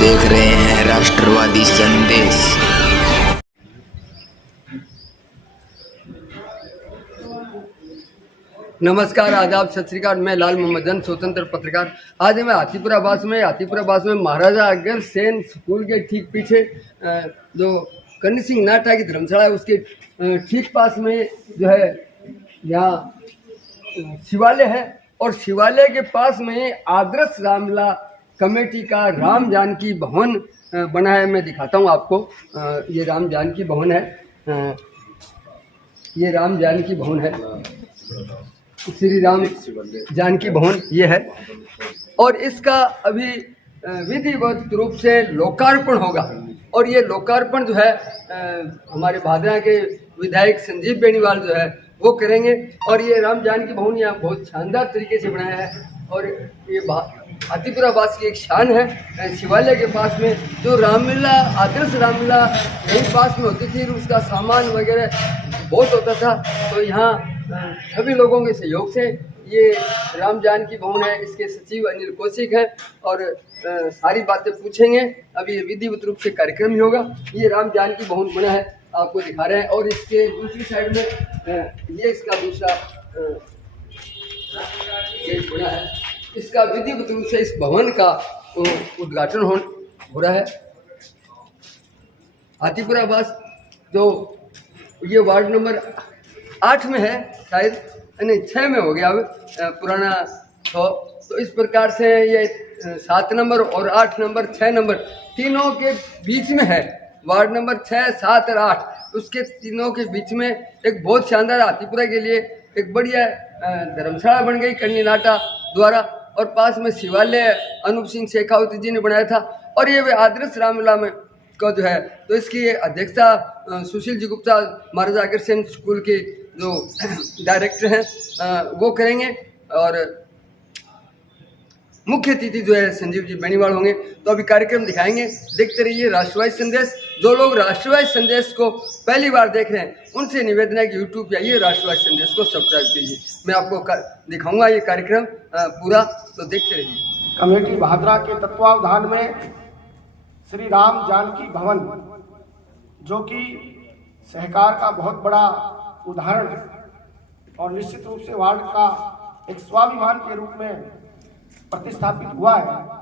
देख रहे हैं राष्ट्रवादी संदेश। नमस्कार, आदाब, सत श्री अकाल। मैं लाल मोहम्मद जन, स्वतंत्र पत्रकार। आज मैं हाथीपुरा बास में महाराजा अग्रसेन स्कूल के ठीक पीछे जो कन्नी सिंह नाटा की धर्मशाला है उसके ठीक पास में जो है यहाँ शिवालय है, और शिवालय के पास में आदर्श रामलीला कमेटी का राम जानकी भवन बना है। मैं दिखाता हूँ आपको। ये राम जानकी भवन है। ये राम जानकी भवन है, श्री राम जानकी भवन ये है, और इसका अभी विधिवत रूप से लोकार्पण होगा। और ये लोकार्पण जो है हमारे भादरा के विधायक संजीव बेनीवाल जो है वो करेंगे। और ये राम जानकी भवन यहाँ बहुत शानदार तरीके से बनाया है, और ये हाथीपुरा बास की एक शान है। शिवालय के पास में जो रामलीला, आदर्श रामलीला यहीं पास में होती थी, उसका सामान वगैरह बहुत होता था। तो यहाँ सभी लोगों के सहयोग से ये राम जानकी भवन है। इसके सचिव अनिल कौशिक हैं, और सारी बातें पूछेंगे। अभी ये विधिवत रूप से कार्यक्रम ही होगा। ये राम जानकी भवन बना है, आपको दिखा रहे हैं। और इसके दूसरी साइड में ये इसका दूसरा गेट बना है। इसका विधिवत रूप से इस भवन का उद्घाटन हो रहा है। हाथीपुरा बास जो ये वार्ड नंबर 8 में है, शायद नहीं 6 में हो गया अब, पुराना तो इस प्रकार से ये 7 नंबर और 8 नंबर 6 नंबर तीनों के बीच में है। वार्ड नंबर 6, 7 और 8 उसके तीनों के बीच में एक बहुत शानदार हाथीपुरा के लिए एक बढ़िया धर्मशाला बन गई कन्नी नाटा द्वारा। और पास में शिवालय अनूप सिंह शेखावती जी ने बनाया था। और ये वे आदर्श रामलीला में को जो है, तो इसकी अध्यक्षता सुशील जी गुप्ता महाराजा अग्रसेन स्कूल के जो डायरेक्टर हैं वो करेंगे। और मुख्य अतिथि जो है संजीव जी बेनीवाल होंगे। तो अभी कार्यक्रम दिखाएंगे, देखते रहिए राष्ट्रवादी संदेश। जो लोग राष्ट्रवादी संदेश को पहली बार देख रहे हैं उनसे निवेदन है कि यूट्यूब पे आइए, राष्ट्रवादी संदेश को सब्सक्राइब कीजिए। मैं आपको दिखाऊंगा ये कार्यक्रम पूरा, तो देखते रहिए। कमेटी भादरा के तत्वावधान में श्री राम जानकी भवन, जो कि सहकार का बहुत बड़ा उदाहरण है और निश्चित रूप से वार्ड का एक स्वाभिमान के रूप में प्रतिस्थापित हुआ है।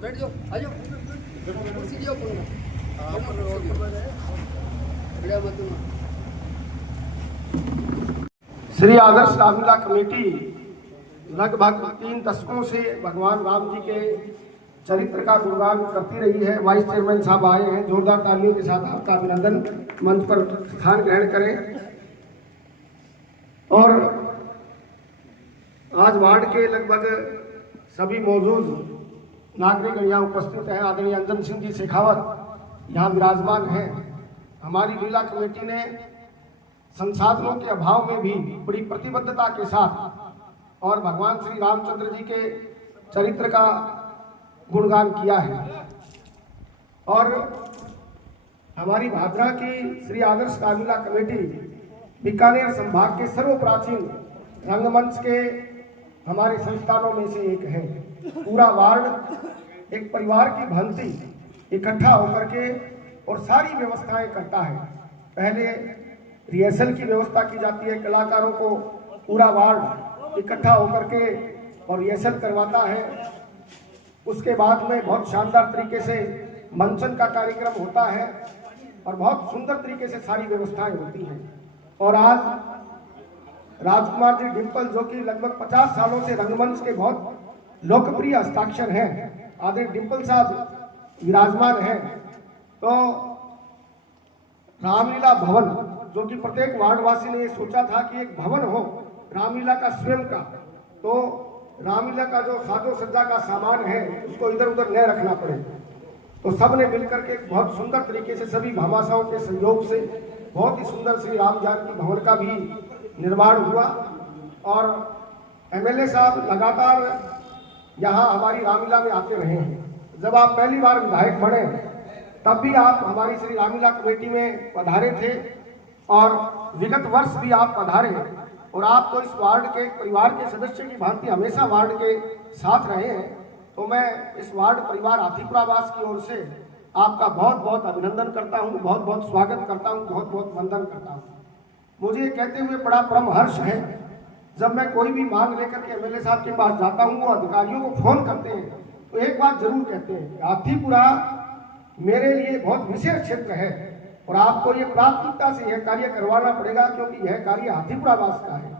बैठ जाओ, आ जाओ, कुर्सी दियो श्री आदर्श रामलीला कमेटी लगभग 3 दशकों से भगवान राम जी के चरित्र का गुणगान करती रही है। वाइस चेयरमैन साहब आए हैं, जोरदार तालियों के साथ आपका अभिनंदन। मंच पर स्थान ग्रहण करें। और आज वार्ड के लगभग सभी मौजूद नागरिक यहाँ उपस्थित हैं। आदरणीय अंजन सिंह जी शेखावत यहाँ विराजमान हैं। हमारी लीला कमेटी ने संसाधनों के अभाव में भी बड़ी प्रतिबद्धता के साथ और भगवान श्री रामचंद्र जी के चरित्र का गुणगान किया है। और हमारी भादरा की श्री आदर्श रामलीला कमेटी बीकानेर संभाग के सर्वप्राचीन रंगमंच के हमारे संस्थानों में से एक है। पूरा वार्ड एक परिवार की भांति इकट्ठा होकर के और सारी व्यवस्थाएं करता है। पहले रिहर्सल की व्यवस्था की जाती है, कलाकारों को पूरा वार्ड इकट्ठा होकर के और रिहर्सल करवाता है। उसके बाद में बहुत शानदार तरीके से मंचन का कार्यक्रम होता है और बहुत सुंदर तरीके से सारी व्यवस्थाएं होती हैं। और आज राजकुमार जी डिम्पल, जो कि लगभग 50 सालों से रंगमंच के बहुत लोकप्रिय हस्ताक्षर हैं, आदरणीय डिम्पल साहब विराजमान हैं। तो रामलीला भवन, जो कि प्रत्येक वार्डवासी ने ये सोचा था कि एक भवन हो रामलीला का स्वयं का, तो रामलीला का जो साजो सज्जा का सामान है उसको इधर उधर न रखना पड़े। तो सब ने मिलकर के बहुत सुंदर तरीके से सभी भामाशाहों के सहयोग से बहुत ही सुंदर श्री राम जानकी भवन का भी निर्माण हुआ। और एमएलए साहब लगातार यहाँ हमारी रामलीला में आते रहे हैं। जब आप पहली बार विधायक बने तब भी आप हमारी श्री रामलीला कमेटी में पधारे थे और विगत वर्ष भी आप पधारे और आप तो इस वार्ड के परिवार के सदस्य की भांति हमेशा वार्ड के साथ रहे हैं। तो मैं इस वार्ड परिवार हाथीपुरावास की ओर से आपका बहुत बहुत अभिनंदन करता हूं, बहुत बहुत स्वागत करता हूं, बहुत बहुत वंदन करता हूं। मुझे कहते हुए बड़ा परम हर्ष है जब मैं कोई भी मांग लेकर के एमएलए साहब के पास जाता हूं, वो अधिकारियों को फोन करते हैं तो एक बात जरूर कहते हैं, हाथीपुरा मेरे लिए बहुत विशेष क्षेत्र है और आपको ये प्राथमिकता से यह कार्य करवाना पड़ेगा क्योंकि यह कार्य हाथीपुरावास का है।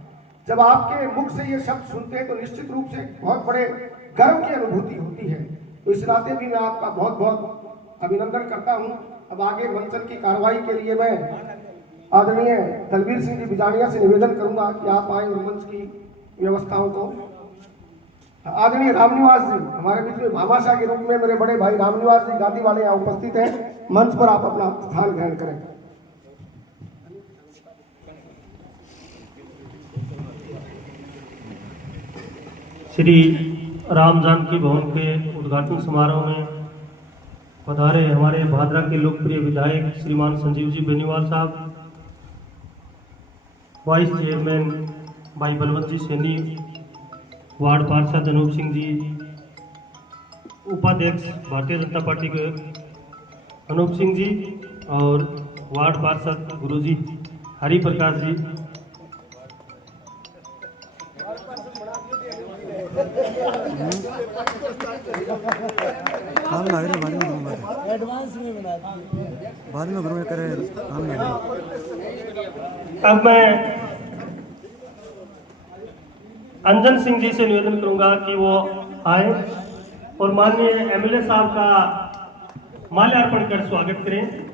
जब आपके मुख से ये शब्द सुनते हैं तो निश्चित रूप से बहुत बड़े गर्व की अनुभूति होती है। तो इस नाते भी मैं आपका बहुत बहुत अभिनंदन करता हूं। अब आगे मंचन की कार्रवाई के लिए मैं आदरणीय दलबीर सिंह जी बिजानिया से निवेदन करूंगा कि आप आए और मंच की व्यवस्थाओं को। आदरणीय रामनिवास जी हमारे बीच में भामाशाह के रूप में मेरे बड़े भाई रामनिवास जी गादी वाले यहाँ उपस्थित हैं, मंच पर आप अपना स्थान ग्रहण करें। श्री राम जानकी भवन के उद्घाटन समारोह में पधारे हमारे भादरा के लोकप्रिय विधायक श्रीमान संजीव जी बेनीवाल साहब, वाइस चेयरमैन भाई बलवंत जी सैनी, वार्ड पार्षद अनूप सिंह जी, उपाध्यक्ष भारतीय जनता पार्टी के अनूप सिंह जी और वार्ड पार्षद गुरुजी हरि प्रकाश जी, बाद में गुरु करे। अब मैं अंजन सिंह जी से निवेदन करूंगा कि वो आए और माननीय एमएलए साहब का माल्यार्पण कर स्वागत करें।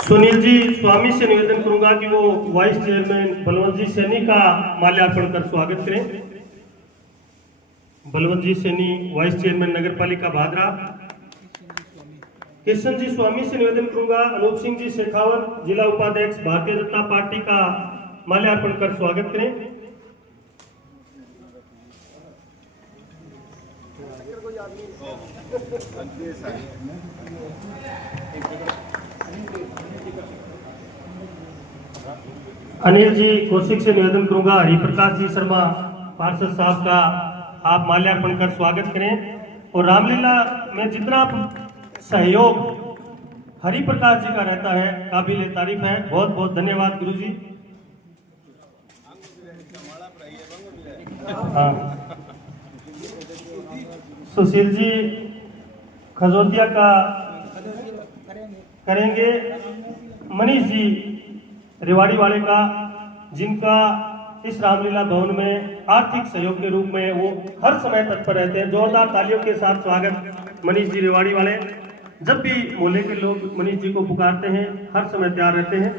सुनील जी स्वामी से निवेदन करूंगा कि वो वाइस चेयरमैन बलवंत जी सैनी का माल्यार्पण कर स्वागत करें। बलवंत जी सैनी वाइस चेयरमैन नगर पालिका भादरा। किशन जी स्वामी से निवेदन करूंगा अनूप सिंह जी शेखावत जिला उपाध्यक्ष भारतीय जनता पार्टी का माल्यार्पण कर स्वागत करें। अनिल जी कौशिक से निवेदन करूंगा हरि प्रकाश जी शर्मा पार्षद साहब का आप माल्यार्पण कर स्वागत करें। और रामलीला में जितना सहयोग हरि प्रकाश जी का रहता है काबिल तारीफ है। बहुत बहुत धन्यवाद गुरु जी। हाँ, सुशील जी खजोतिया का करेंगे। मनीष जी रेवाड़ी वाले का, जिनका इस रामलीला भवन में आर्थिक सहयोग के रूप में वो हर समय तत्पर रहते हैं। जोरदार तालियों के साथ स्वागत मनीष जी रेवाड़ी वाले। जब भी मोहल्ले के लोग मनीष जी को पुकारते हैं हर समय तैयार रहते हैं।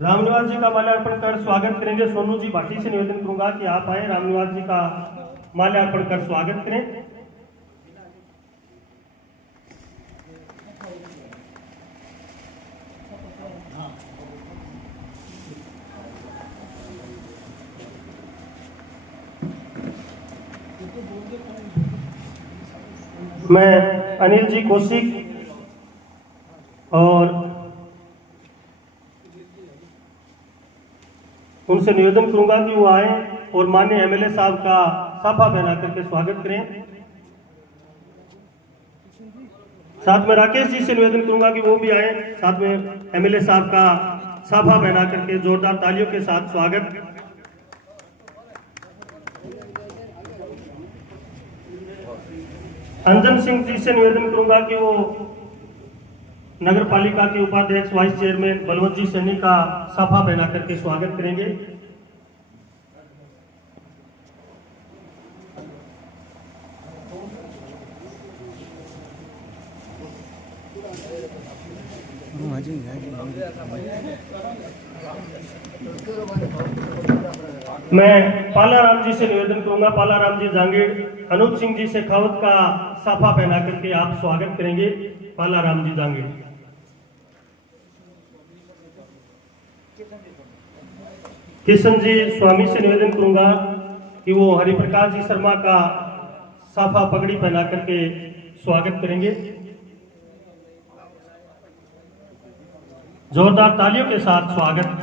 रामनिवास जी का माल्यार्पण कर स्वागत करेंगे। सोनू जी भाटी से निवेदन करूंगा कि आप आए रामनिवास जी का माल्यार्पण कर स्वागत करें। मैं अनिल जी कौशिक और उनसे निवेदन करूंगा कि वो आए और माननीय एमएलए साहब का साफा पहना करके स्वागत करें। साथ में राकेश जी से निवेदन करूंगा कि वो भी आए, साथ में एमएलए साहब का साफा पहना करके जोरदार तालियों के साथ स्वागत। अंजन सिंह जी से निवेदन करूंगा कि वो नगर पालिका के उपाध्यक्ष वाइस चेयरमैन बलवंत जी सैनी का साफा पहना करके स्वागत करेंगे। हाँ जी मैं पाला राम जी से निवेदन करूंगा, पाला राम जी जांगीर अनूप सिंह जी शेखावत का साफा पहना करके आप स्वागत करेंगे। पाला राम जी जांगीर। किशन जी स्वामी से निवेदन करूंगा कि वो हरिप्रकाश जी शर्मा का साफा पगड़ी पहना करके स्वागत करेंगे। जोरदार तालियों के साथ स्वागत।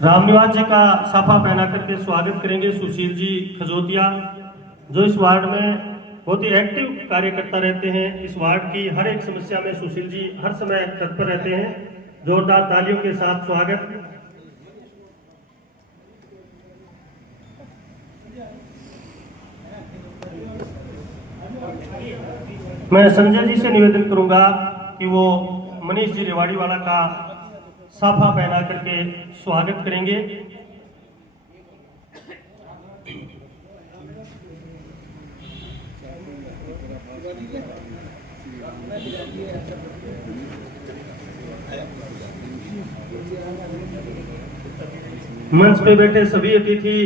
रामनिवास जी का साफा पहना करके स्वागत करेंगे सुशील जी खजोतिया, जो इस वार्ड में बहुत ही एक्टिव कार्य करता रहते हैं। इस वार्ड की हर एक समस्या में सुशील जी हर समय तत्पर रहते हैं। जोरदार तालियों के साथ स्वागत। मैं संजय जी से निवेदन करूंगा कि वो मनीष जी रेवाड़ी वाला का साफा पहना करके स्वागत करेंगे। मंच पे बैठे सभी अतिथि,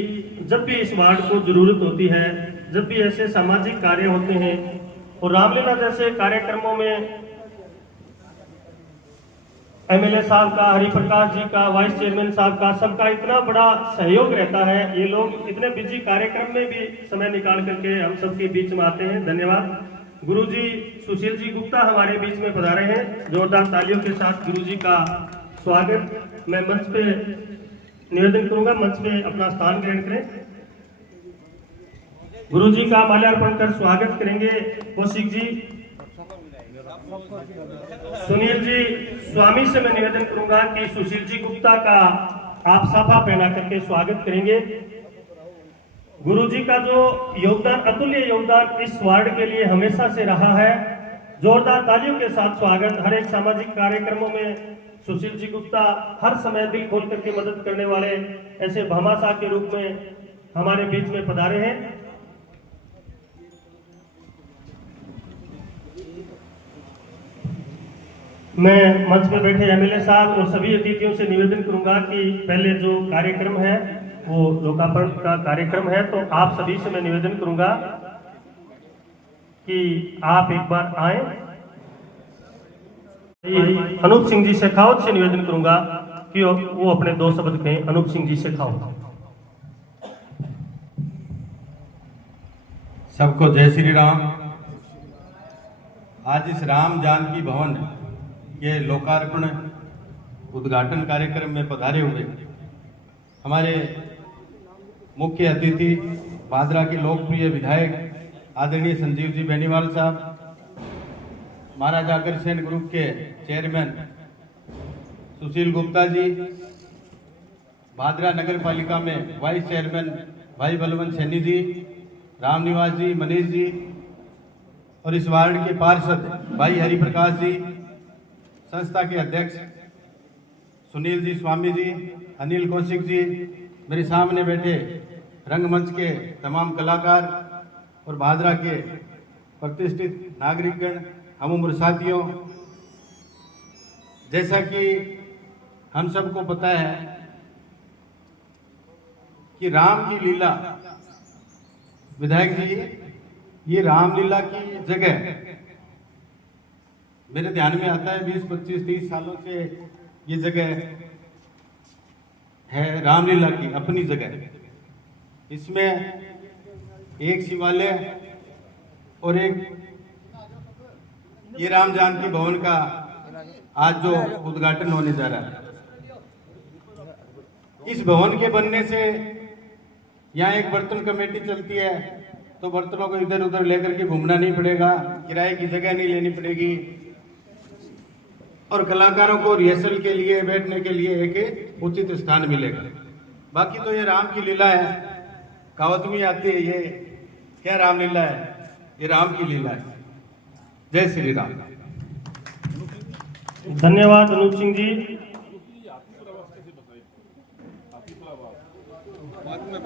जब भी इस वार्ड को जरूरत होती है, जब भी ऐसे सामाजिक कार्य होते हैं और रामलीला जैसे कार्यक्रमों में एमएलए साहब का, हरिप्रकाश जी का, वाइस चेयरमैन साहब का, सबका इतना बड़ा सहयोग रहता है। ये लोग इतने बिजी कार्यक्रम में भी समय निकाल करके हम सबके बीच में आते हैं। धन्यवाद। गुरुजी सुशील जी गुप्ता हमारे बीच में पधारे हैं। जोरदार तालियों के साथ गुरुजी का स्वागत। मैं मंच पे निवेदन करूंगा, मंच पे अपना स्थान ग्रहण करें। गुरुजी का माल्यार्पण कर स्वागत करेंगे कौशिक जी। सुनील जी स्वामी से मैं निवेदन करूंगा कि सुशील जी गुप्ता का आप साफा पहना करके स्वागत करेंगे। गुरुजी का जो योगदान, अतुल्य योगदान इस वार्ड के लिए हमेशा से रहा है। जोरदार तालियों के साथ स्वागत। हर एक सामाजिक कार्यक्रमों में सुशील जी गुप्ता हर समय दिल खोल करके मदद करने वाले ऐसे भामाशाह के रूप में हमारे बीच में पधारे हैं। मैं मंच में बैठे एमएलए साहब और सभी अतिथियों से निवेदन करूंगा कि पहले जो कार्यक्रम है वो लोकार्पण का कार्यक्रम है, तो आप सभी से मैं निवेदन करूंगा कि आप एक बार आए। अनूप सिंह जी शेखावत से निवेदन करूंगा कि वो अपने 2 शब्द कहें। अनूप सिंह जी शेखावत। सबको जय श्री राम। आज इस राम जानकी भवन के लोकार्पण उद्घाटन कार्यक्रम में पधारे हुए हमारे मुख्य अतिथि भादरा के लोकप्रिय विधायक आदरणीय संजीव जी बेनीवाल साहब, महाराजा अग्रसेन ग्रुप के चेयरमैन सुशील गुप्ता जी, भादरा नगर पालिका में वाइस चेयरमैन भाई बलवंत सैनी जी, रामनिवास जी, मनीष जी और इस वार्ड के पार्षद भाई हरिप्रकाश जी, संस्था के अध्यक्ष सुनील जी स्वामी जी, अनिल कौशिक जी, मेरे सामने बैठे रंगमंच के तमाम कलाकार और भादरा के प्रतिष्ठित नागरिकगण, हम उम्र साथियों, जैसा कि हम सबको पता है कि राम की लीला, विधायक जी, ये रामलीला की जगह मेरे ध्यान में आता है 20, 25, 30 सालों से ये जगह है रामलीला की अपनी जगह। इसमें एक शिवालय और एक ये राम जानकी भवन का आज जो उद्घाटन होने जा रहा है, इस भवन के बनने से यहाँ एक बर्तन कमेटी चलती है, तो बर्तनों को इधर उधर लेकर के घूमना नहीं पड़ेगा, किराए की जगह नहीं लेनी पड़ेगी और कलाकारों को रिहर्सल के लिए, बैठने के लिए एक उचित स्थान मिलेगा। बाकी तो ये राम की लीला है, कहावत में आती है, ये क्या रामलीला है, ये राम की लीला है। जय श्री राम। धन्यवाद अनूप सिंह जी,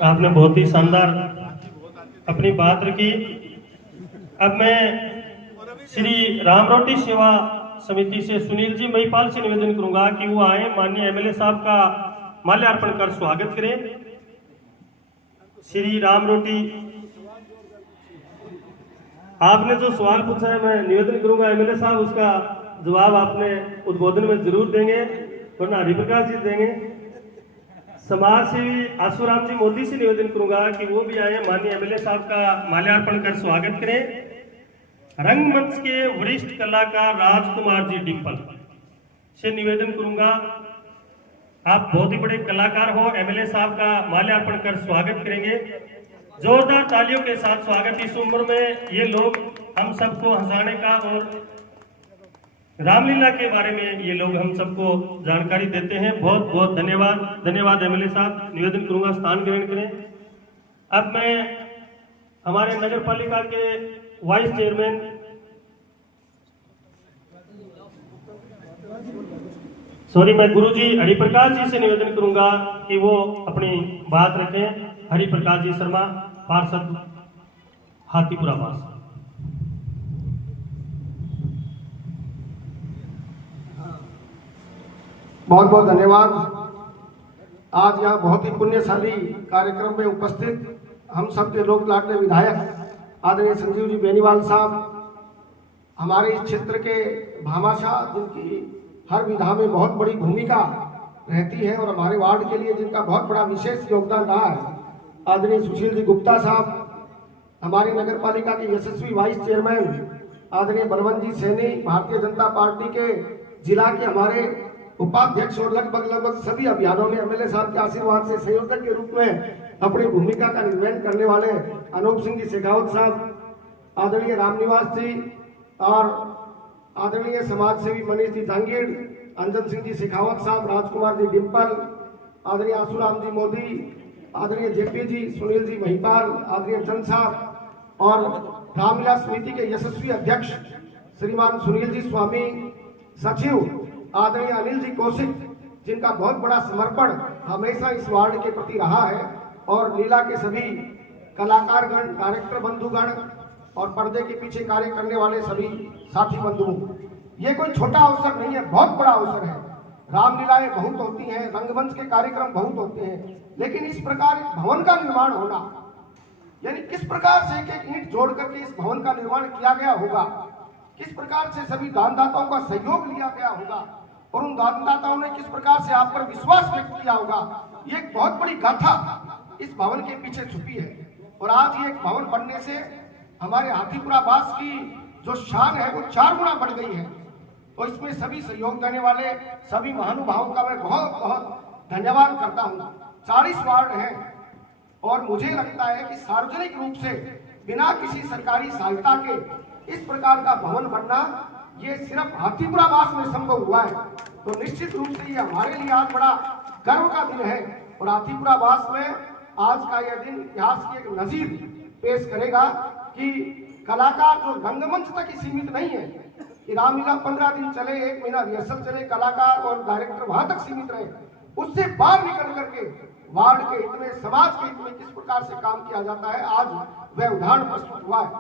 आपने बहुत ही शानदार अपनी बात रखी। अब मैं श्री राम रोटी सेवा समिति से सुनील जी महिपाल से निवेदन करूंगा कि वो आए, माननीय एमएलए साहब का माल्यार्पण कर स्वागत करें। श्री राम रोटी, आपने जो सवाल पूछा है मैं निवेदन करूंगा एमएलए साहब उसका जवाब आपने उद्बोधन में जरूर देंगे, वरना हरिप्रकाश जी देंगे। समाज सेवी आशुराम जी मोदी से निवेदन करूंगा कि वो भी आए, माननीय एमएलए साहब का माल्यार्पण कर स्वागत करें। रंगमंच के वरिष्ठ कलाकार राजकुमार जी डिम्पल से निवेदन करूंगा, आप बहुत ही बड़े कलाकार हो, एमएलए साहब का माल्यार्पण कर स्वागत करेंगे। जोरदार तालियों के साथ स्वागत। इस उम्र में ये लोग हम सबको हंसाने का और रामलीला के बारे में ये लोग हम सबको जानकारी देते हैं। बहुत बहुत धन्यवाद। धन्यवाद एमएलए साहब। निवेदन करूंगा स्थान ग्रहण करें। अब मैं हमारे नगर पालिका के वाइस चेयरमैन मैं गुरुजी हरिप्रकाश जी से निवेदन करूंगा कि वो अपनी बात रखें। हरिप्रकाश जी शर्मा, पार्षद हाथीपुरा पास। बहुत बहुत धन्यवाद। आज यहाँ बहुत ही पुण्यशाली कार्यक्रम में उपस्थित हम सबके लोक लाडले विधायक आदरणीय संजीव जी बेनीवाल साहब, हमारे इस क्षेत्र के भामाशाह, जिनकी हर विधा में बहुत बड़ी भूमिका रहती है और हमारे वार्ड के लिए जिनका बहुत बड़ा विशेष योगदान रहा है, आदरणीय सुशील जी गुप्ता साहब, हमारी नगर पालिका के यशस्वी वाइस चेयरमैन आदरणीय बलवंत जी सैनी, भारतीय जनता पार्टी के जिला के हमारे उपाध्यक्ष और लगभग सभी अभियानों में एमएलए साहब के आशीर्वाद से संयोजक के रूप में अपनी भूमिका का निर्वहन करने वाले अनूप सिंह जी शेखावत साहब, आदरणीय रामनिवास जी और आदरणीय समाज सेवी मनीष जी जांगीर, अंजन सिंह जी शेखावत साहब, राजकुमार जी डिम्पल, आदरणीय आशुराम जी मोदी, आदरणीय जेपी जी, सुनील जी महिपाल, आदरणीय चंद साहब और रामलीला समिति के यशस्वी अध्यक्ष श्रीमान सुनील जी स्वामी, सचिव आदरणीय अनिल जी कौशिक, जिनका बहुत बड़ा समर्पण हमेशा इस वार्ड के प्रति रहा है, और लीला के सभी कलाकारगण, डायरेक्टर बंधुगण और पर्दे के पीछे कार्य करने वाले सभी साथी बंधुओं, ये कोई छोटा अवसर नहीं है, बहुत बड़ा अवसर है। रामलीलाएं बहुत होती हैं, रंगमंच के कार्यक्रम बहुत होते हैं, लेकिन इस प्रकार इस भवन का निर्माण होना, यानी किस प्रकार से एक एक ईंट जोड़ करके इस भवन का निर्माण किया गया होगा, किस प्रकार से सभी दानदाताओं का सहयोग लिया गया होगा और उन दानदाताओं ने किस प्रकार से आप पर विश्वास व्यक्त किया होगा, ये एक बहुत बड़ी गाथा इस भवन के पीछे छुपी है। और आज ये एक भवन बनने से हमारे हाथीपुरा वास की जो शान है वो 4 गुना बढ़ गई है। तो इसमें सभी सहयोग देने वाले सभी महानुभावों का मैं बहुत बहुत धन्यवाद करता हूँ। 40 वार्ड हैं और मुझे लगता है कि सार्वजनिक रूप से बिना किसी सरकारी सहायता के इस प्रकार का भवन बनना ये सिर्फ हाथीपुरा वास में संभव हुआ है। तो निश्चित रूप से ये हमारे लिए आज बड़ा गर्व का दिन है और हाथीपुरा वास में आज का यह दिन इतिहास की एक नजीर पेश करेगा कि कलाकार जो रंगमंच तक ही सीमित नहीं है कि रामलीला 15 दिन चले, 1 महीना रिहर्सल चले, कलाकार और डायरेक्टर वहां तक सीमित रहे, उससे बाहर निकल करके वार्ड के हित में, समाज के हित में किस प्रकार से काम किया जाता है, आज वह उदाहरण प्रस्तुत हुआ है।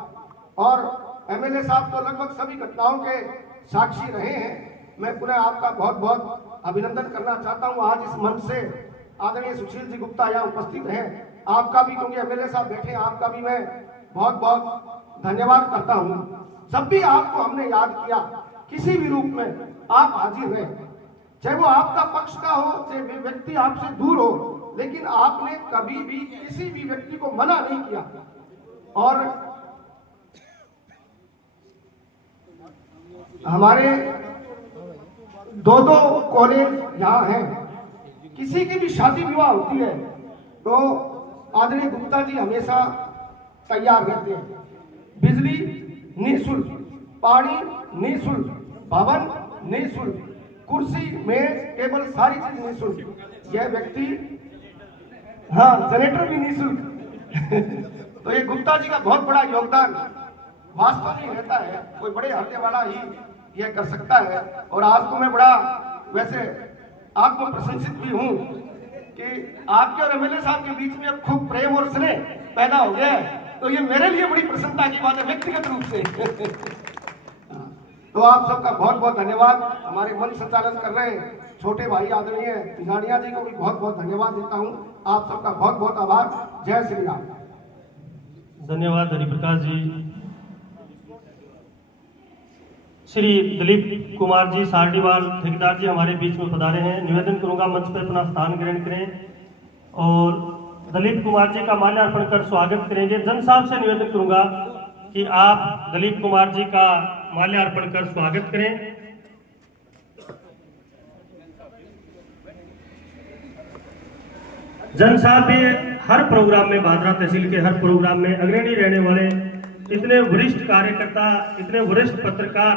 और एमएलए साहब तो लगभग सभी घटनाओं के साक्षी रहे हैं। मैं पुनः आपका बहुत बहुत अभिनंदन करना चाहता हूं। आज इस मंच से आदरणीय सुशील जी गुप्ता यहाँ उपस्थित हैं, आपका भी, क्योंकि एमएलए साहब बैठे हैं, आपका भी मैं बहुत बहुत धन्यवाद करता हूं। जब भी आपको हमने याद किया किसी भी रूप में आप हाजिर रहे, चाहे वो आपका पक्ष का हो, चाहे व्यक्ति आपसे दूर हो, लेकिन आपने कभी भी किसी भी व्यक्ति को मना नहीं किया। और हमारे 2 कॉलेज यहाँ हैं, किसी की भी शादी विवाह होती है तो आदरणीय गुप्ता जी हमेशा तैयार रहते हैं। बिजली निःशुल्क, पानी निःशुल्क, भवन निःशुल्क, कुर्सी मेज टेबल सारी चीज निःशुल्क। यह व्यक्ति, हाँ, जनरेटर भी निःशुल्क। तो ये गुप्ता जी का बहुत बड़ा योगदान वास्तव में रहता है, कोई बड़े हृदय वाला ही यह कर सकता है। और आज तो मैं बड़ा वैसे आत्म प्रशंसित भी हूँ कि आपके और एमएलए साहब के बीच में अब खूब प्रेम और स्नेह पैदा हो गया है, तो ये मेरे लिए बड़ी प्रसन्नता की बात है व्यक्तिगत रूप से। तो आप सबका बहुत बहुत धन्यवाद। हमारे मंच संचालन कर रहे छोटे भाई आदरणीय पिजाड़िया जी को भी बहुत बहुत धन्यवाद देता हूँ। आप सबका बहुत बहुत आभार। जय श्री राम। धन्यवाद हरिप्रकाश जी। श्री दिलीप कुमार जी सारडीवाल ठेकेदार जी हमारे बीच में पधारे हैं। निवेदन करूंगा मंच पर अपना स्थान ग्रहण करें और दिलीप कुमार जी का माल्यार्पण कर स्वागत करेंगे। जन साहब से निवेदन करूंगा कि आप दिलीप कुमार जी का माल्यार्पण कर स्वागत करें। जन साहब भी हर प्रोग्राम में, भादरा तहसील के हर प्रोग्राम में अग्रणी रहने वाले इतने वरिष्ठ कार्यकर्ता, इतने वरिष्ठ पत्रकार,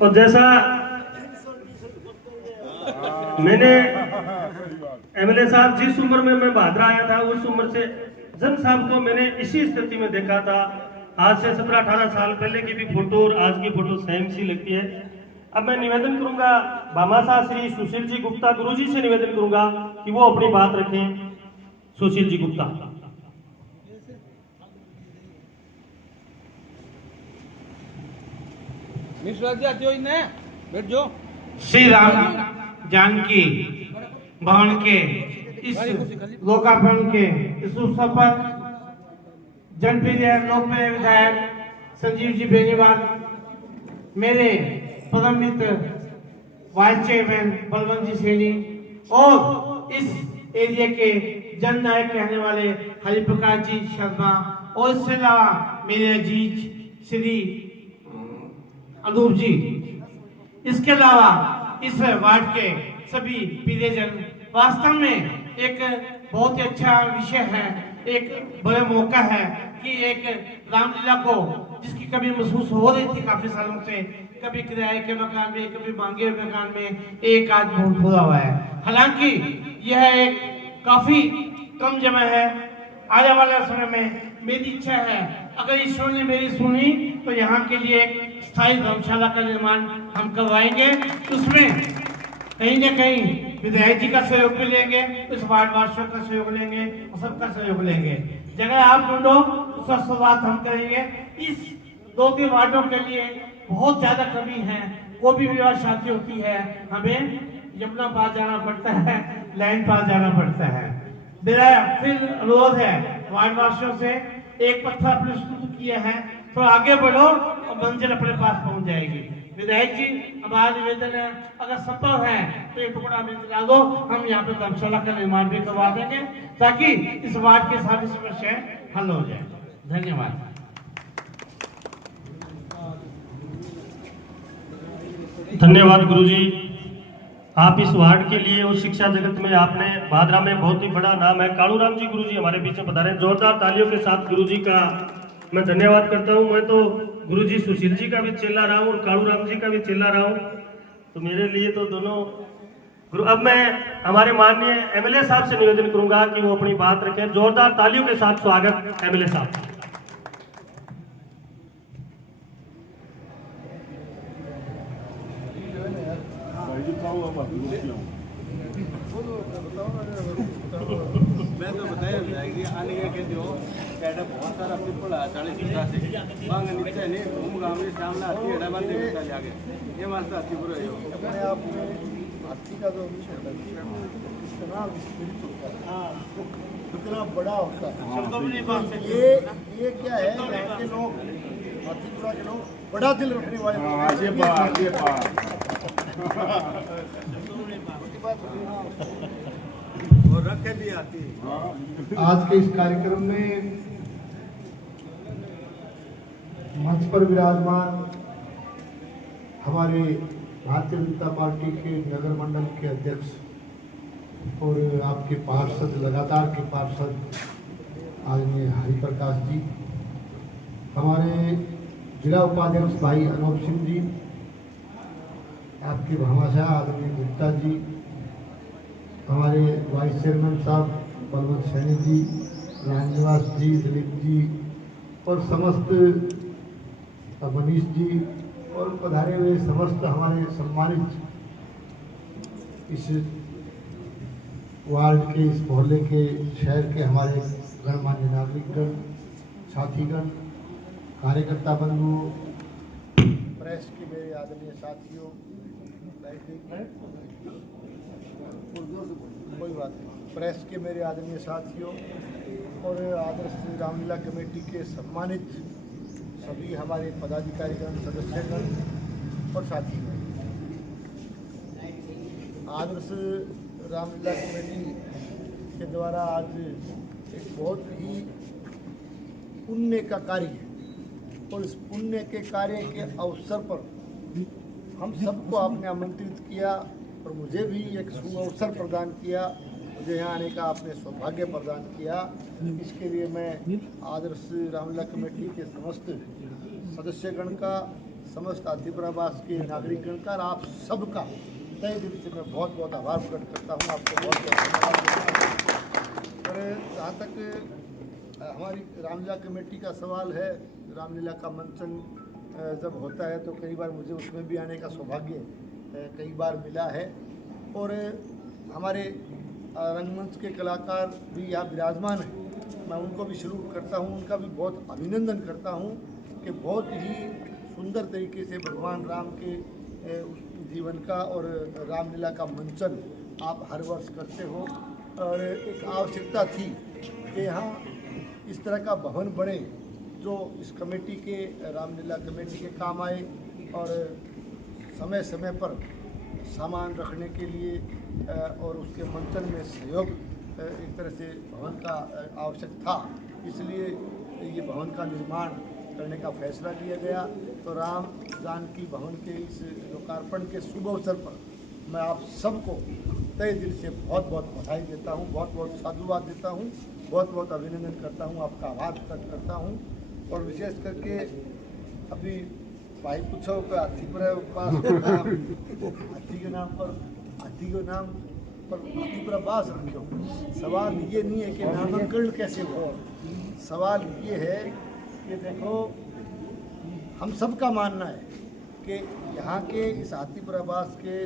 और जैसा मैंने एमएलए साहब जिस उम्र में मैं भादरा आया था उस उम्र से जन साहब को मैंने इसी स्थिति में देखा था। आज से 17-18 साल पहले की भी फोटो और आज की फोटो सेम सी लगती है। अब मैं निवेदन करूंगा भामाशाह श्री सुशील जी गुप्ता गुरुजी से निवेदन करूंगा कि वो अपनी बात रखें। सुशील जी गुप्ता। श्री राम जानकी भवन के इस लोकार्पण के इस अवसर पर जनप्रिय लोकप्रिय विधायक संजीव जी बेनीवाल, मेरे परम मित्र वाइस चेयरमैन बलवंत जी सैनी और इस एरिया के जननायक कहने वाले हरिप्रकाश जी शर्मा और इसके अलावा मेरे अजीज श्री अनूप जी, इसके अलावा इस वार्ड के सभी प्रियजन, वास्तव में एक बहुत ही अच्छा विषय है, एक बड़ा मौका है कि एक रामलीला को जिसकी कभी महसूस हो रही थी काफी सालों से, कभी किराए के मकान में, कभी मांगे हुए मकान में, एक आज बहुत पूरा हुआ है। हालांकि यह एक काफी कम जगह है। आने वाले समय में मेरी इच्छा है, अगर ईश्वर ने मेरी सुनी तो यहाँ के लिए एक स्थायी धर्मशाला का निर्माण हम करवाएंगे। उसमें कहीं न कहीं विधायक जी का सहयोग भी लेंगे, इस वार्ड वासियों का सहयोग लेंगे और सबका सहयोग लेंगे। जगह आप ढूंढो उसका शुरुआत हम करेंगे। इस 2-3 वार्डों के लिए बहुत ज्यादा कमी है, वो भी विवाह शादी होती है, हमें यमुना पार जाना पड़ता है, लाइन पार जाना पड़ता है। मेरा फिर अनुरोध है वार्ड वासियों से, एक पत्थर अपने शुरू किया है तो आगे बढ़ो और मंजिल अपने पास पहुंच जाएगी। विधायक जी, हमारा निवेदन है, अगर संभव है तो एक टुकड़ा में दिला दो, हम यहाँ पे धर्मशाला का निर्माण भी करवा देंगे ताकि इस वार्ड के सारी समस्याएं हल हो जाए। धन्यवाद। धन्यवाद गुरुजी। आप इस वार्ड के लिए और शिक्षा जगत में आपने भादरा में बहुत ही बड़ा नाम है। कालूराम जी गुरुजी हमारे बीच में पधारे, जोरदार तालियों के साथ गुरुजी का मैं धन्यवाद करता हूं। मैं तो गुरुजी सुशील जी का भी चेला रहा हूं और कालूराम जी का भी चेला रहा हूं, तो मेरे लिए तो दोनों गुरु। अब मैं हमारे माननीय एमएलए साहब से निवेदन करूंगा कि वो अपनी बात रखें। जोरदार तालियों के साथ स्वागत एमएलए साहब। मैं तो बताया जाएगी आने के जो कैडा बहुत सारा पीपल है 40 से मांग नीचे नहीं घूम गांव में सामने आती है डबल दे चल जाके ये मास्टर आती पूरा है अपने आप हाथी का जो कितना स्पिरिट होता है, हां कितना बड़ा होता है। ये क्या है, यहाँ के लोग हाथीपुरा के लोग बड़ा दिल रखने वाले। ये बात और रखे भी आती है। आज के इस कार्यक्रम में मंच पर विराजमान हमारे भारतीय जनता पार्टी के नगर मंडल के अध्यक्ष और आपके पार्षद, लगातार के पार्षद आदरणीय हरिप्रकाश जी, हमारे जिला उपाध्यक्ष भाई अनूप सिंह जी, आपके भामाशाह आदरणीय गुप्ता जी, हमारे वाइस चेयरमैन साहब बलवंत सैनी जी, रामनिवास जी, दिलीप जी और समस्त मनीष जी और पधारे हुए समस्त हमारे सम्मानित इस वार्ड के, इस मोहल्ले के, शहर के हमारे गणमान्य नागरिकगण, साथीगण, कार्यकर्ता बंधुओं, प्रेस के मेरे आदरणीय साथियों, कोई बात नहीं, प्रेस के मेरे आदरणीय साथियों और आदर्श रामलीला कमेटी के सम्मानित सभी हमारे पदाधिकारीगण, सदस्यगण और साथीगण, आदर्श रामलीला कमेटी के द्वारा आज एक बहुत ही पुण्य का कार्य है और इस पुण्य के कार्य के अवसर पर हम सबको आपने आमंत्रित किया और मुझे भी एक सुअवसर प्रदान किया, मुझे यहाँ आने का आपने सौभाग्य प्रदान किया। इसके लिए मैं आदर्श रामलीला कमेटी के समस्त सदस्यगण का, समस्त आदिपुरावास के नागरिकगण का और आप सबका तहे दिल से मैं बहुत बहुत आभार प्रकट करता हूँ। आपको बहुत बहुत धन्यवाद देता हूँ। और जहाँ तक हमारी रामलीला कमेटी का सवाल है, रामलीला का मंचन जब होता है तो कई बार मुझे उसमें भी आने का सौभाग्य कई बार मिला है और हमारे रंगमंच के कलाकार भी यहाँ विराजमान हैं, मैं उनको भी शुरू करता हूँ, उनका भी बहुत अभिनंदन करता हूँ कि बहुत ही सुंदर तरीके से भगवान राम के जीवन का और रामलीला का मंचन आप हर वर्ष करते हो और एक आवश्यकता थी कि यहाँ इस तरह का भवन बने जो इस कमेटी के, रामलीला कमेटी के काम आए और समय समय पर सामान रखने के लिए और उसके मंचन में सहयोग एक तरह से भवन का आवश्यक था, इसलिए ये भवन का निर्माण करने का फैसला लिया गया। तो राम जानकी भवन के इस लोकार्पण के शुभ अवसर पर मैं आप सबको तहे दिल से बहुत बहुत बधाई देता हूँ, बहुत बहुत साधुवाद देता हूँ, बहुत बहुत अभिनंदन करता हूँ, आपका आभार प्रकट करता हूँ। और विशेष करके अभी भाई पूछो कि हाथीपुरा पास हाथी के नाम पर हाथीपुरा बास रखो। सवाल ये नहीं है कि नामांकन कैसे हो, सवाल ये है कि देखो हम सबका मानना है कि यहाँ के इस हाथीपुरा बास के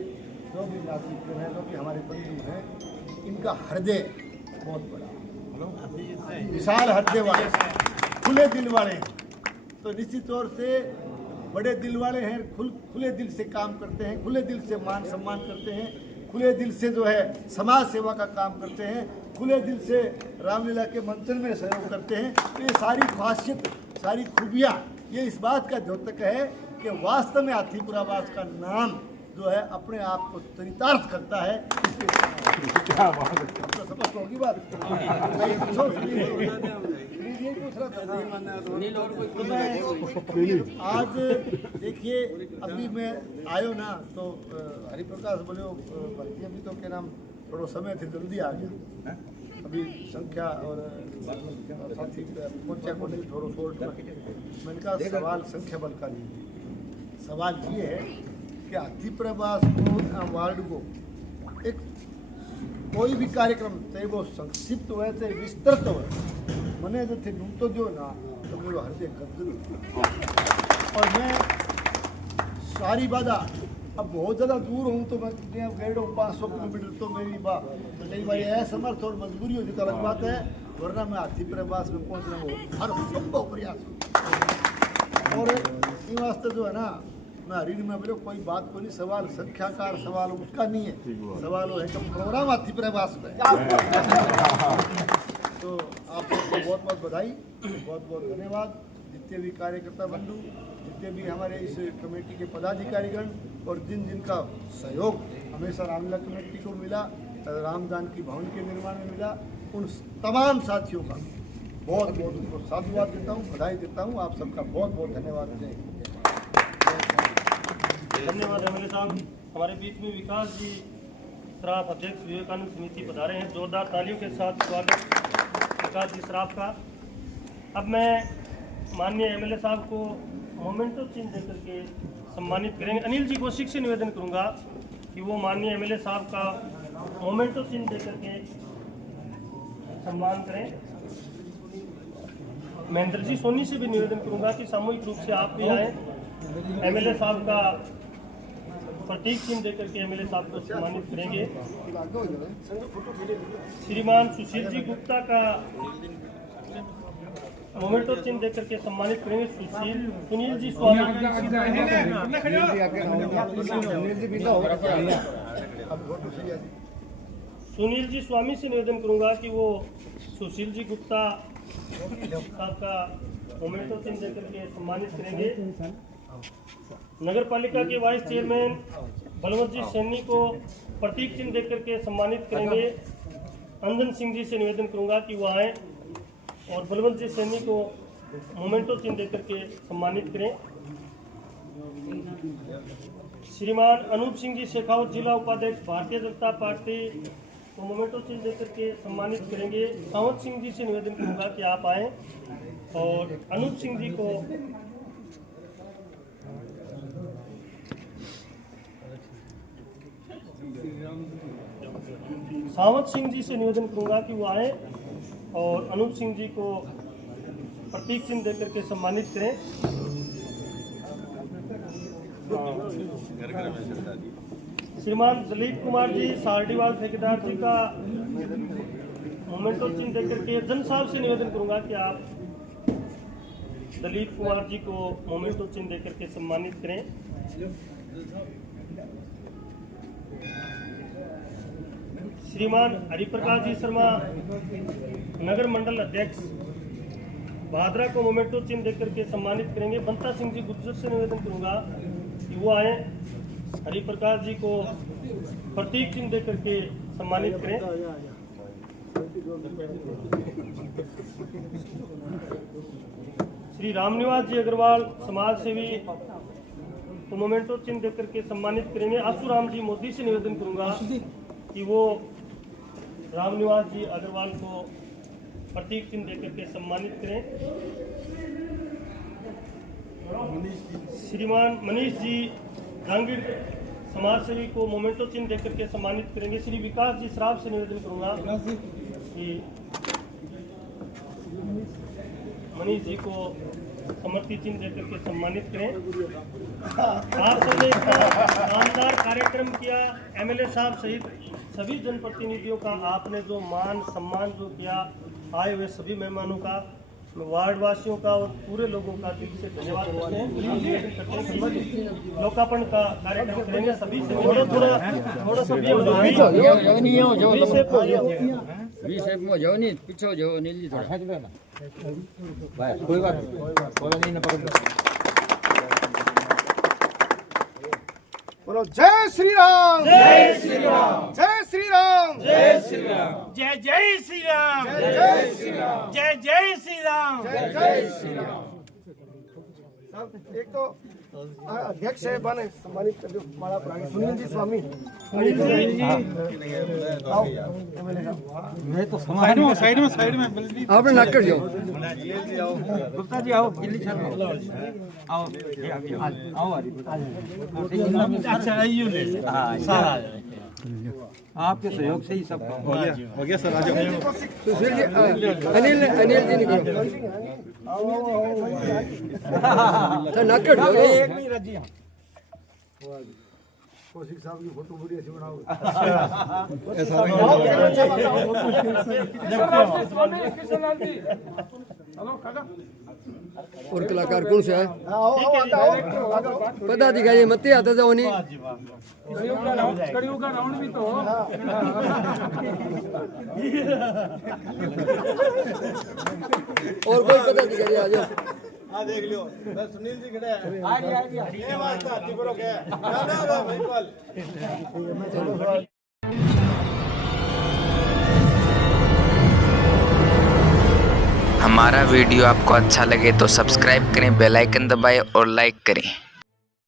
जो भी नागरिक हैं, जो भी हमारे बंधु हैं, इनका हृदय बहुत बड़ा, विशाल हृदय वाले, खुले दिल वाले, तो निश्चित तौर से बड़े दिल वाले हैं, खुले दिल से काम करते हैं, खुले दिल से मान सम्मान करते हैं, खुले दिल से जो है समाज सेवा का काम करते हैं, खुले दिल से रामलीला के मंचन में सहयोग करते हैं। तो ये सारी खासियत, सारी खूबियाँ ये इस बात का द्योतक है कि वास्तव में हाथीपुरावास का नाम जो है अपने आप को चरितार्थ करता है। तो समझ होगी बात। आज देखिए अभी मैं आयो ना तो हरिप्रकाश बोले भर्ती अभी तो क्या नाम थोड़ा समय थे, जल्दी आ गया, अभी संख्या और साथी पहुंचा को नहीं थोड़ा शोर्ट मैंने कहा सवाल संख्या बल का नहीं, सवाल ये है कि हाथीपुरावास को वार्ड को एक कोई भी कार्यक्रम चाहे वो संक्षिप्त हो चाहे विस्तृत हो, मैंने जो थे तो जो ना तो मेरे हृदय गदगद और मैं सारी बाधा अब बहुत ज़्यादा दूर हूँ तो मैं गए 500 किलोमीटर तो मेरी तो कई बार असमर्थ और मजबूरी होती तो अलग बात है, वरना मैं हाथीपुरावास में पहुँचना हो हर संभव प्रयास। और इस वास्ते जो है ना मैं हरिन में बोलो कोई बात को नहीं, सवाल संख्याकार सवाल उसका नहीं है, सवाल वो है कि प्रोग्राम हाथीपुरावास में। तो आप सबको बहुत बहुत बधाई, बहुत बहुत धन्यवाद, जितने भी कार्यकर्ता बंधु, जितने भी हमारे इस कमेटी के पदाधिकारीगण और जिनका सहयोग हमेशा रामलीला कमेटी को मिला, राम जानकी भवन के निर्माण में मिला, उन तमाम साथियों का बहुत बहुत उनको साधुवाद देता हूँ, बधाई देता हूँ। आप सबका बहुत बहुत धन्यवाद। धन्यवाद एमएलए साहब। हमारे बीच में विकास जी सराफ अध्यक्ष विवेकानंद समिति पधारे हैं, जोरदार तालियों के साथ स्वागत विकास जी सराफ का। अब मैं माननीय एमएलए साहब को मोमेंटो चिन्ह देकर के सम्मानित करेंगे। अनिल जी कौशिक से निवेदन करूंगा कि वो माननीय एमएलए साहब का मोमेंटो चिन्ह देकर के सम्मान करें। महेंद्र जी सोनी से भी निवेदन करूंगा कि सामूहिक रूप से आप भी आए, एमएलए साहब का प्रतीक चिन्ह देकर के एमएलए साहब को सम्मानित करेंगे। श्रीमान सुशील जी गुप्ता का मोमेंटो चिन्ह देकर के सम्मानित करेंगे सुनील जी स्वामी। सुनील जी स्वामी से निवेदन करूंगा कि वो सुशील जी गुप्ता साहब का मोमेंटो चिन्ह देकर के सम्मानित करेंगे। नगर पालिका के वाइस चेयरमैन बलवंत जी सैनी को प्रतीक चिन्ह देकर के सम्मानित करेंगे। अंजन सिंह जी से निवेदन करूंगा कि वो आए और बलवंत जी सैनी को मोमेंटो चिन्ह देकर के सम्मानित करें। श्रीमान अनूप सिंह जी शेखावत जिला उपाध्यक्ष भारतीय जनता पार्टी को मोमेंटो चिन्ह देकर के सम्मानित करेंगे। सावंत सिंह जी से निवेदन करूंगा कि आप आए और अनूप सिंह जी को सावंत सिंह जी से निवेदन करूंगा कि वो आए और अनूप सिंह जी को प्रतीक चिन्ह देकर के सम्मानित करें। श्रीमान दिलीप कुमार जी सारडीवाल ठेकेदार जी का मोमेंटो चिन्ह देकर के जन साहब से निवेदन करूंगा कि आप दिलीप कुमार जी को मोमेंटो चिन्ह देकर के सम्मानित करें। श्रीमान हरिप्रकाश जी शर्मा नगर मंडल अध्यक्ष भादरा को मोमेंटो चिन्ह देकर के सम्मानित करेंगे। बंता सिंह जी गुर्जर से निवेदन करूंगा कि वो आए हरिप्रकाश जी को प्रतीक चिन्ह देकर के सम्मानित करें। श्री रामनिवास जी अग्रवाल समाज सेवी को मोमेंटो चिन्ह देकर के सम्मानित करेंगे। आसूराम जी मोदी से निवेदन करूंगा कि वो रामनिवास जी अग्रवाल को प्रतीक चिन्ह देकर के सम्मानित करें। श्रीमान मनीष जी जांगीर समाज सेवी को मोमेंटो चिन्ह देकर के सम्मानित करेंगे। श्री विकास जी श्राव से निवेदन करूंगा कि मनीष जी को समर्थी चिन्ह देकर के सम्मानित करें। आप सबने इतना शानदार कार्यक्रम किया। एमएलए साहब सहित सभी जनप्रतिनिधियों का आपने जो मान सम्मान जो किया, आए हुए सभी मेहमानों का, वार्ड वासियों का और पूरे लोगों का दिल से धन्यवाद करते हैं। लोकार्पण का कार्यक्रम करेंगे। सभी से थोड़ा सा बोलो जय श्री राम, जय श्री राम, जय श्री राम, जय श्री राम, जय जय श्री राम, जय श्री राम, जय जय श्री राम, जय जय श्री राम। सब एक तो अध्यक्ष है बने सम्मानित कर दो माला प्राणी सुनील जी स्वामी। मैं तो साइड में आप ना कर जाओ। गुप्ता जी आओ, दिल्ली छाड़ आओ अच्छा आइए ले सारा आपके सहयोग से ही सब हो गया सर। आज सुशील जी अनिल जी निकलो ना कर दो। एक नहीं रजी कौशिक साहब की फोटो पूरी ऐसी बनाओ। और कलाकार कौन से है? पदाधिकारी मत आता जाओ नहीं। राउंड भी तो और कोई पदाधिकारी आ जाओ। हाँ देख लियो, बस सुनील जी खड़े हैं। ये वास्ता हाथीपुर के ना भाई कल। हमारा वीडियो आपको अच्छा लगे तो सब्सक्राइब करें, बेल आइकन दबाएं और लाइक करें।